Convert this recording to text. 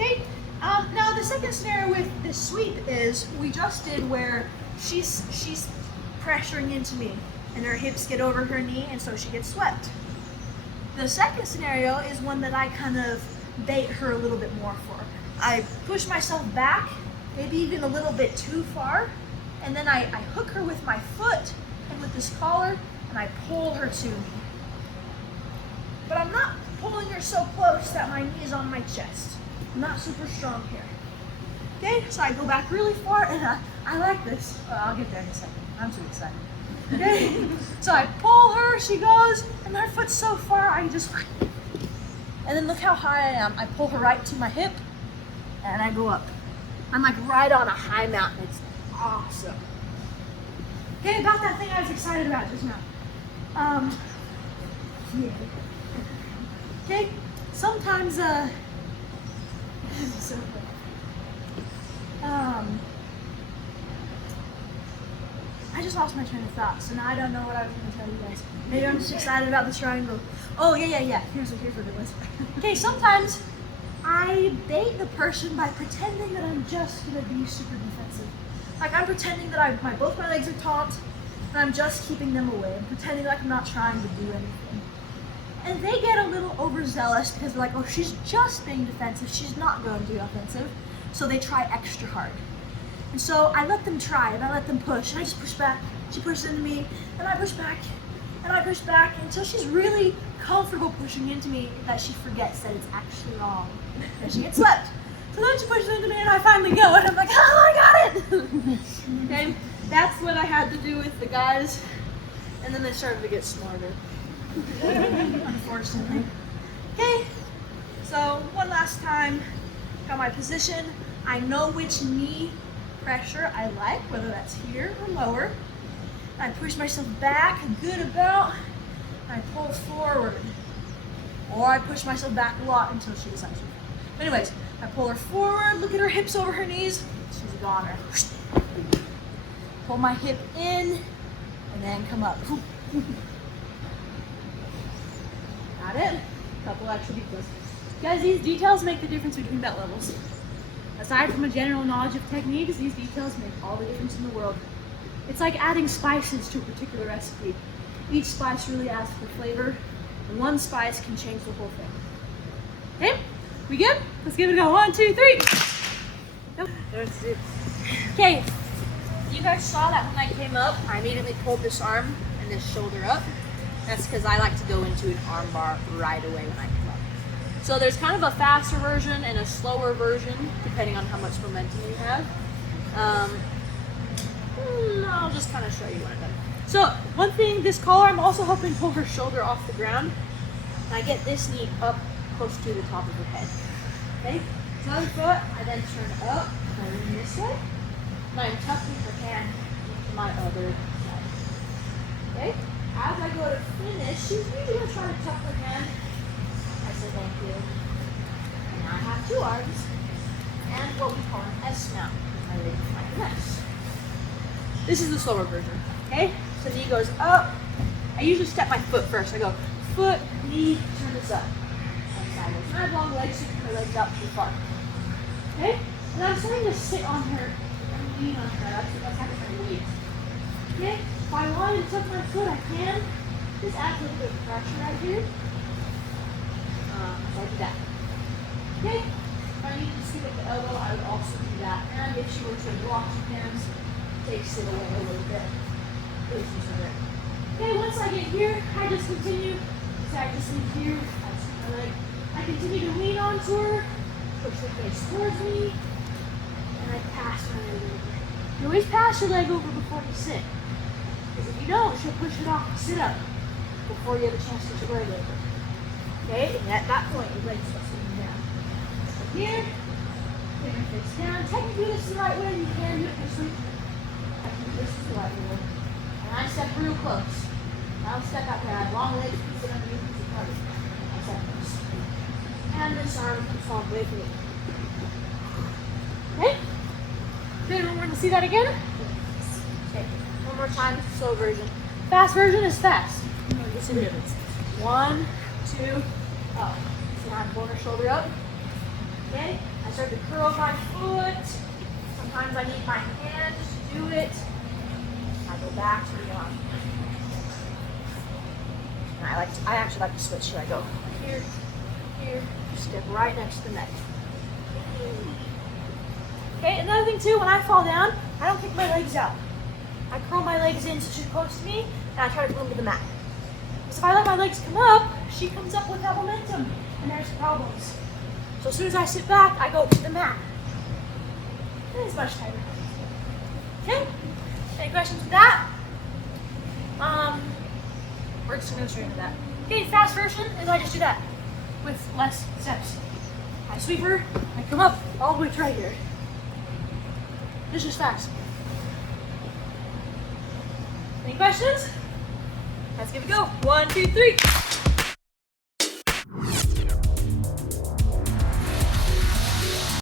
Okay, now the second scenario with this sweep is we just did where she's pressuring into me and her hips get over her knee and so she gets swept. The second scenario is one that I kind of bait her a little bit more for. I push myself back, maybe even a little bit too far, and then I hook her with my foot and with this collar and I pull her to me. But I'm not pulling her so close that my knee is on my chest. I'm not super strong here. Okay, so I go back really far and I like this. I'll get there in a second. I'm too excited. Okay, so I pull her, she goes, and her foot's so far, I just, and then look how high I am. I pull her right to my hip and I go up. I'm like right on a high mountain. It's awesome. Okay, about that thing I was excited about just now. Yeah. Okay, sometimes, this is so funny. I just lost my train of thought, so now I don't know what I was going to tell you guys. Maybe I'm just excited about the triangle. Oh, yeah. Here's what it was. Okay, sometimes I bait the person by pretending that I'm just going to be super defensive. Like I'm pretending that both my legs are taut, and I'm just keeping them away. I'm pretending like I'm not trying to do anything. And they get a little overzealous because they're like, oh, she's just being defensive. She's not going to be offensive. So they try extra hard. And so I let them try and I let them push and I just push back. She pushes into me and I push back and I push back until she's really comfortable pushing into me that she forgets that it's actually wrong and she gets swept. So then she pushes into me and I finally go and I'm like, oh, I got it! Okay, that's what I had to do with the guys, and then they started to get smarter. Unfortunately. Okay, so one last time, got my position. I know which knee pressure I like, whether that's here or lower. I push myself back a good amount, and I pull forward. Or I push myself back a lot until she decides to. But anyways, I pull her forward, look at her hips over her knees, she's a goner. Pull my hip in, and then come up. Got it? A couple extra details. Guys, these details make the difference between belt levels. Aside from a general knowledge of techniques, these details make all the difference in the world. It's like adding spices to a particular recipe. Each spice really adds to the flavor, and one spice can change the whole thing. Okay, we good? Let's give it a go. 1, 2, 3. Okay, you guys saw that when I came up, I immediately pulled this arm and this shoulder up. That's because I like to go into an arm bar right away when I come up. So there's kind of a faster version and a slower version, depending on how much momentum you have. I'll just kind of show you what I've done. So one thing, this collar, I'm also helping pull her shoulder off the ground. And I get this knee up close to the top of her head. Okay, so other foot, I then turn up, turn this way, and I'm tucking her hand into my other side. Okay, as I go to finish, she's usually going to try to tuck her hand. I say thank you. And now I have two arms and what we call an S mount. I lay my S. This is the slower version. Okay, so knee goes up. I usually step my foot first. I go foot, knee, turn this up. And sideways. And I have long legs, so you can put her legs out too far. Okay, and I'm starting to sit on her and lean on her. That's how my weight. Okay, if I wanted to tuck my foot, I can. Just add a little bit of pressure right here. So I do that. Okay, if I need to scoot up the elbow, I would also do that. And if she were to block your hands, takes it away a little bit. Okay, once I get here, I just continue. So I just lean here, I scoot my leg. I continue to lean onto her, push her face towards me, and I pass my leg over. You always pass your leg over before you sit. Because if you don't, she'll push it off and sit up before you have a chance to get your leg over. Okay, and at that point, your legs start sitting down. So here, take your face down. Technically, this is the right way. You can do it for sleep. I can do this the right way. And I step real close. I don't step out there. I have long legs, piece it underneath, piece it covered. I step close. And this arm can fall away from me. Okay? Good, we're going to see that again? Okay, one more time, slow version. Fast version is fast. Listen to this. 1, 2, up. So now I'm pulling her shoulder up. Okay? I start to curl my foot. Sometimes I need my hand to do it. I go back to the arm. And I actually like to switch here. I go here, here, step right next to the neck. Okay, another thing too, when I fall down, I don't kick my legs out. I curl my legs in so she's close to me, and I try to pull them to the mat. Because if I let my legs come up, she comes up without momentum, and there's problems. So as soon as I sit back, I go to the mat. It is much tighter. Okay? Any questions with that? We're just gonna go straight into that. Okay, fast version is I just do that with less steps. I sweep her, I come up all the way to right here. This is fast. Any questions? Let's give it a go. 1, 2, 3.